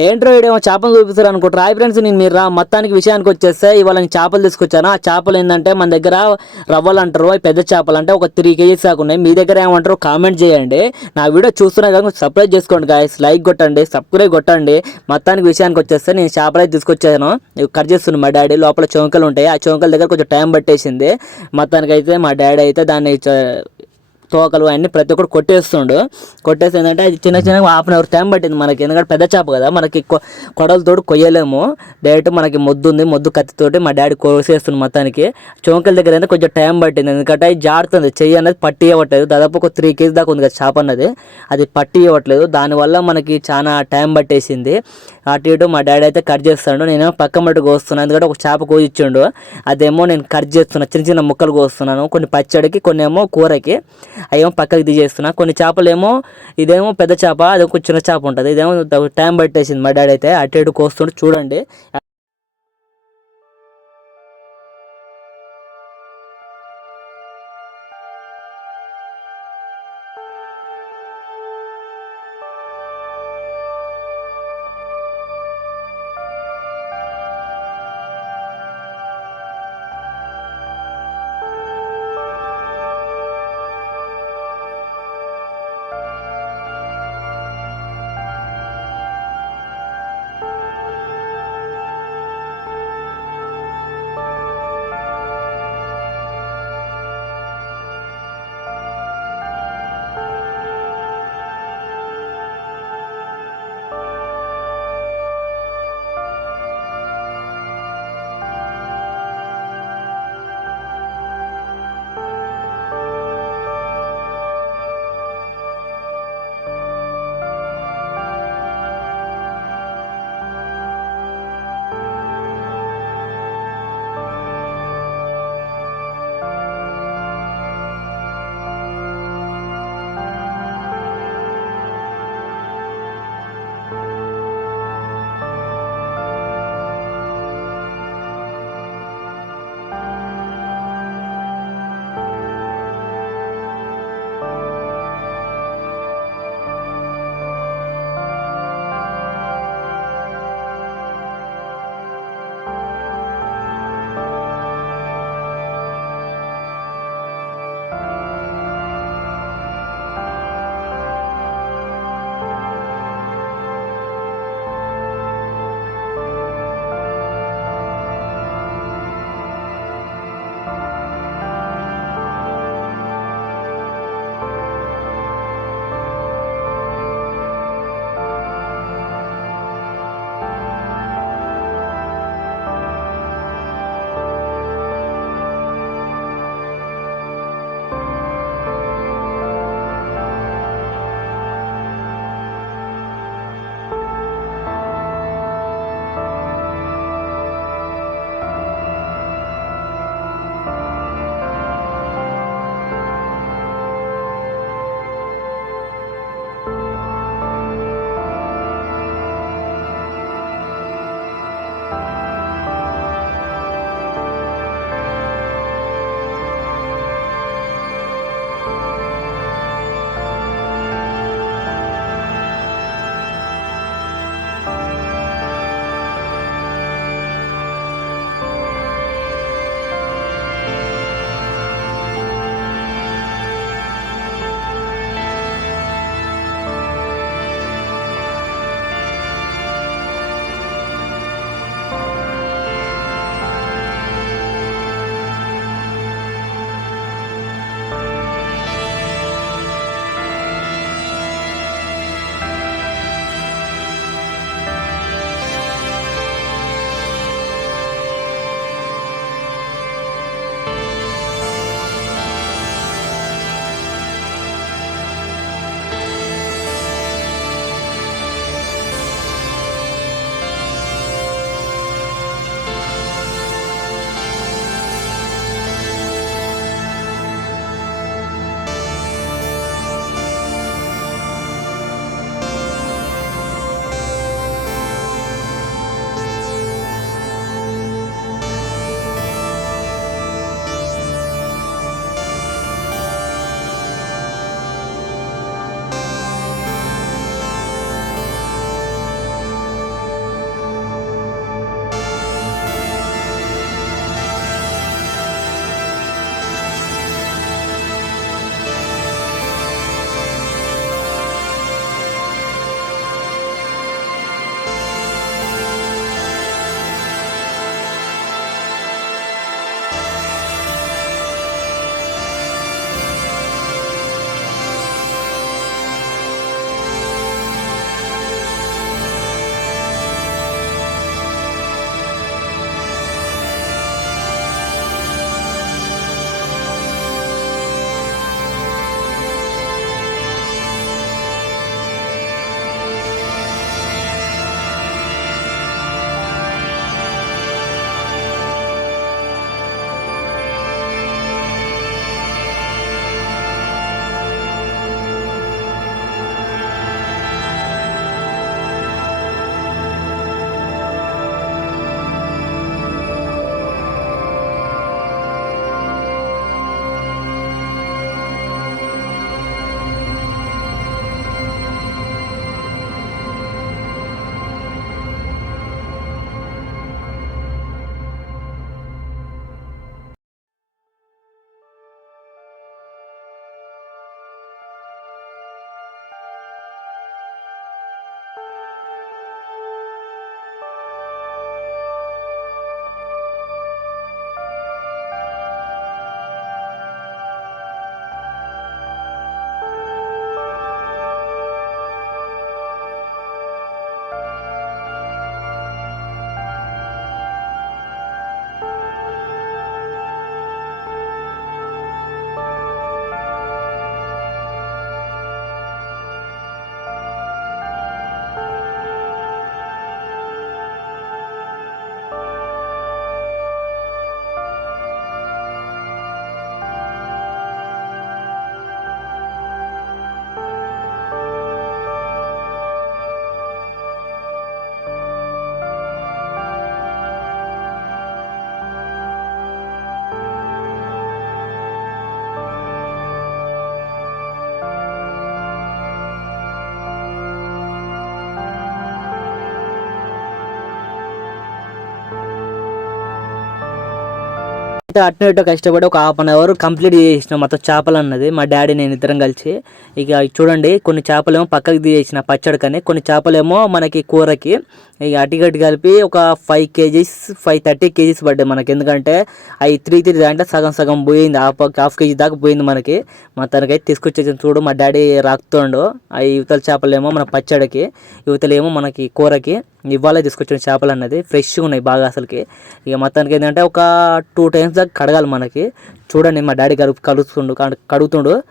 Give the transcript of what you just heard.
ఏంట్రో ఏమో చేపలు చూపిస్తారు అనుకుంటారు హాయ్ ఫ్రెండ్స్ నేను మీరు రా మొత్తానికి విషయానికి వచ్చేస్తే ఇవాళ నేను చేపలు తీసుకొచ్చాను? ఆ చేపలు ఏంటంటే మన దగ్గర రవ్వలు అంటారు అవి పెద్ద చేపలు అంటే ఒక త్రీ కేజీస్ దాకా ఉన్నాయి. మీ దగ్గర ఏమంటారు కామెంట్ చేయండి. నా వీడియో చూస్తున్నా కానీ సబ్స్క్రైబ్ చేసుకోండి గాయస్ లైక్ కొట్టండి సబ్స్క్రైబ్ కొట్టండి. మొత్తానికి విషయానికి వచ్చేస్తే నేను చేపలు అయితే తీసుకొచ్చాను. కట్ చేస్తున్నాను మా డాడీ లోపల చౌకలు ఉంటాయి. ఆ చౌకల దగ్గర కొంచెం టైం పట్టేసింది. మొత్తానికి అయితే మా డాడీ అయితే దాన్ని చ- తోకలు అన్ని ప్రతి ఒక్కరు కొట్టేస్తుండు. కొట్టేసి ఏంటంటే అది చిన్న చిన్న హాఫ్ అన్ అవర్ టైం పట్టింది మనకి. ఎందుకంటే పెద్ద చేప కదా మనకి కొ- కొడలతోటి కొయ్యలేము. డైరెక్ట్ మనకి మొద్దు ఉంది మొద్దు కత్తితోటి మా డాడీ కోసేస్తుంది మొత్తానికి. చోంకల దగ్గర అయితే కొంచెం టైం పట్టింది. ఎందుకంటే అది జారుతుంది. చెయ్యి అనేది పట్టి ఇవ్వట్లేదు. దాదాపు ఒక త్రీ కేజీ దాకా ఉంది కదా చేప అన్నది. అది పట్టి ఇవ్వట్లేదు. దానివల్ల మనకి చాలా టైం పట్టేసింది. అటు ఇటు మా డాడీ అయితే కట్ చేస్తాడు. నేను పక్క మట్టు కోస్తున్నాను ఎందుకంటే ఒక చేప కోసిచ్చిండు. అదేమో నేను కట్ చేస్తున్నా. చిన్న చిన్న ముక్కలు కోస్తున్నాను. కొన్ని పచ్చడికి కొన్ని ఏమో కూరకి. అవేమో పక్కకి తీసేస్తున్నా కొన్ని చేపలు ఏమో ఇదేమో పెద్ద చేప అదొక చిన్న చేప ఉంటుంది. ఇదేమో టైం పట్టేసింది మా డాడీ అయితే. అటు ఇటు కోస్తుంటే చూడండి. అటు ఇటు కష్టపడి ఒక హాఫ్ అన్ అవర్ కంప్లీట్ చేసిన మొత్తం చేపలు అన్నది. మా డాడీ నేను ఇద్దరం కలిసి. ఇక చూడండి కొన్ని చేపలేమో పక్కకి తీసేసిన పచ్చడికని కొన్ని చేపలేమో మనకి కూరకి. ఇక అటు కలిపి ఒక five KGs five thirty KGs పడ్డాయి మనకి. ఎందుకంటే అవి త్రీ త్రీ అంటే సగం సగం పోయింది. హాఫ్ హాఫ్ కేజీ దాకా పోయింది మనకి. మా తనకైతే తీసుకొచ్చేసి చూడు మా డాడీ రాకుతుండు. ఆ యువతల చేపలేమో మన పచ్చడికి యువతలేమో మనకి కూరకి ఇవాళ తీసుకొచ్చిన చేపలు అన్నది. ఫ్రెష్గా ఉన్నాయి బాగా అసలుకి. ఇక మొత్తానికి ఏంటంటే ఒక టూ టైమ్స్ కడగాలి మనకి. చూడండి మా డాడీ కలుపు కలుస్తుండు కడుగుతుండు.